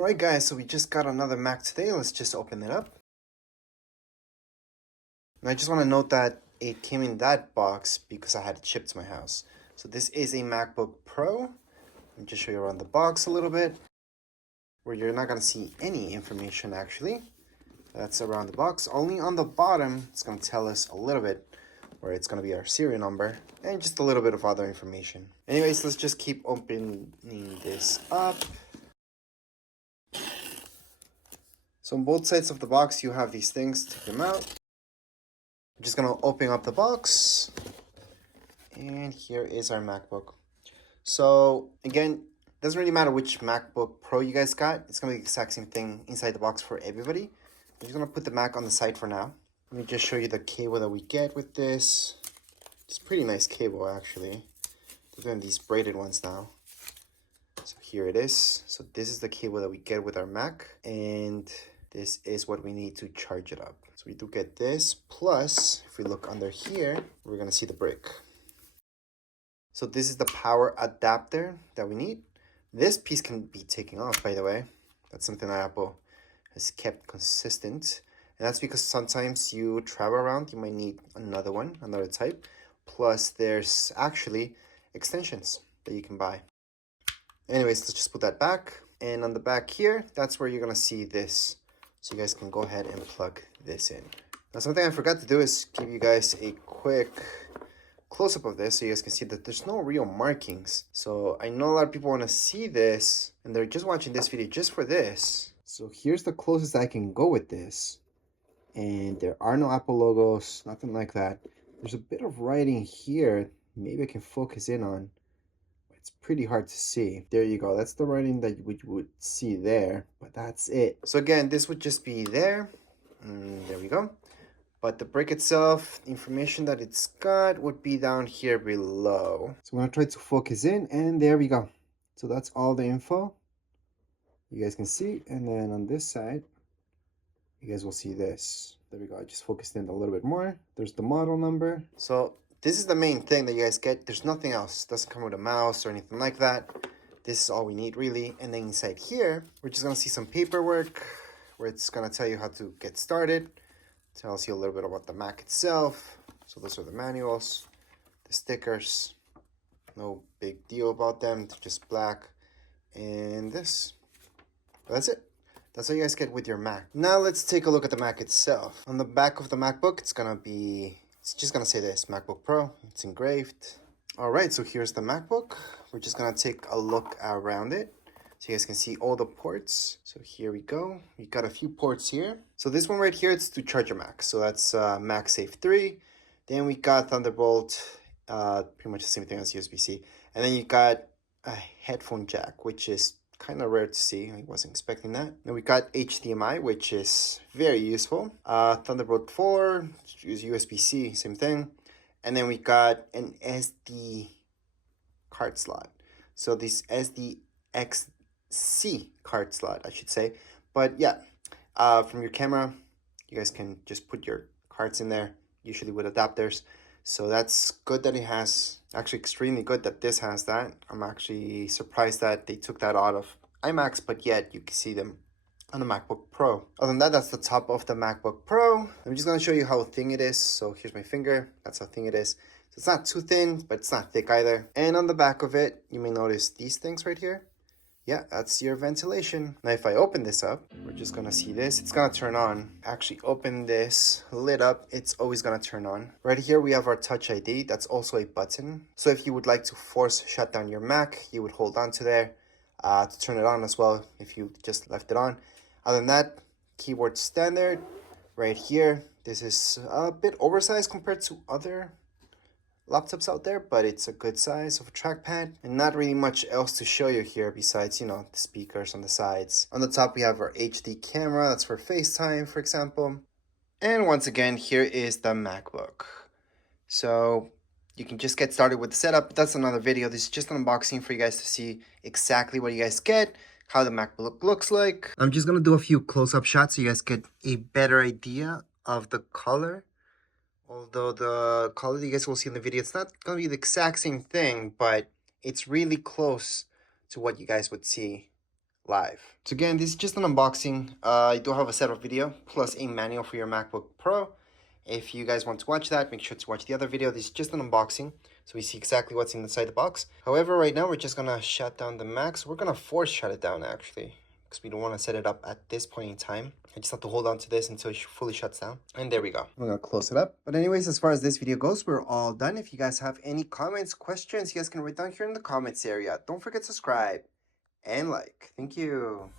Alright guys, so we just got another Mac today. Let's just open it up. And I just want to note that it came in that box because I had it shipped to my house. So this is a MacBook Pro. Let me just show you around the box a little bit, where you're not going to see any information actually. That's around the box. Only on the bottom, it's going to tell us a little bit where it's going to be our serial number and just a little bit of other information. Anyways, let's just keep opening this up. So on both sides of the box, you have these things. Take them out. I'm just gonna open up the box, and here is our MacBook. So again, doesn't really matter which MacBook Pro you guys got. It's gonna be the exact same thing inside the box for everybody. I'm just gonna put the Mac on the side for now. Let me just show you the cable that we get with this. It's a pretty nice cable actually. They're doing these braided ones now. So here it is. So this is the cable that we get with our Mac, and this is what we need to charge it up. So we do get this, plus if we look under here, we're gonna see the brick. So this is the power adapter that we need. This piece can be taken off, by the way. That's something that Apple has kept consistent. And that's because sometimes you travel around, you might need another one, another type. Plus there's actually extensions that you can buy. Anyways, let's just put that back. And on the back here, that's where you're gonna see this. So you guys can go ahead and plug this in. Now something I forgot to do is give you guys a quick close-up of this so you guys can see that there's no real markings. So I know a lot of people want to see this and they're just watching this video just for this. So here's the closest I can go with this. And there are no Apple logos, nothing like that. There's a bit of writing here. Maybe I can focus in on. It's pretty hard to see. There you go. That's the writing that you would see there, but that's it. So again, this would just be there. There we go. But the brick itself, information that it's got would be down here below. So I'm going to try to focus in, and there we go. So that's all the info you guys can see. And then on this side, you guys will see this. There we go. I just focused in a little bit more. There's the model number. So this is the main thing that you guys get. There's nothing else. It doesn't come with a mouse or anything like that. This is all we need really. And then inside here, we're just gonna see some paperwork where it's gonna tell you how to get started. Tells you a little bit about the Mac itself. So those are the manuals, the stickers. No big deal about them. They're just black. And this. But that's it. That's what you guys get with your Mac. Now let's take a look at the Mac itself. On the back of the MacBook, it's just gonna say this, MacBook Pro. It's engraved. All right, so here's the MacBook. We're just gonna take a look around it so you guys can see all the ports. So here we go. We got a few ports here. So this one right here, it's to charge your Mac. So that's MagSafe 3. Then we got Thunderbolt, pretty much the same thing as USB-C. And then you got a headphone jack, which is kind of rare to see. I wasn't expecting that. Then we got HDMI, which is very useful. Thunderbolt 4 is USB-C, same thing. And then we got an SD card slot. So this SDXC card slot, I should say. But yeah, from your camera, you guys can just put your cards in there, usually with adapters. So that's good that it has, actually extremely good that this has that. I'm actually surprised that they took that out of iMacs, but yet you can see them on the MacBook Pro. Other than that, that's the top of the MacBook Pro. I'm just gonna show you how thin it is. So here's my finger, that's how thin it is. So it's not too thin, but it's not thick either. And on the back of it, you may notice these things right here. Yeah, that's your ventilation. Now if I open this up, we're just gonna see this. It's gonna turn on. Actually open this lid up, it's always gonna turn on. Right here we have our Touch ID. That's also a button. So if you would like to force shut down your Mac, you would hold on to there to turn it on as well if you just left it on. Other than that, keyboard standard right here. This is a bit oversized compared to other laptops out there, but it's a good size of a trackpad, and not really much else to show you here besides, you know, the speakers on the sides. On the top we have our HD camera, that's for FaceTime, for example. And once again, here is the MacBook. So you can just get started with the setup. That's another video. This is just an unboxing for you guys to see exactly what you guys get, how the MacBook looks like. I'm just gonna do a few close-up shots so you guys get a better idea of the color. Although the color you guys will see in the video, it's not going to be the exact same thing, but it's really close to what you guys would see live. So again, this is just an unboxing. I do have a setup video plus a manual for your MacBook Pro. If you guys want to watch that, make sure to watch the other video. This is just an unboxing, so we see exactly what's inside the box. However, right now we're just gonna shut down the Mac. So we're gonna force shut it down actually, because we don't want to set it up at this point in time. I just have to hold on to this until it fully shuts down. And there we go. I'm gonna close it up. But anyways, as far as this video goes, we're all done. If you guys have any comments, questions, you guys can write down here in the comments area. Don't forget to subscribe and like. Thank you.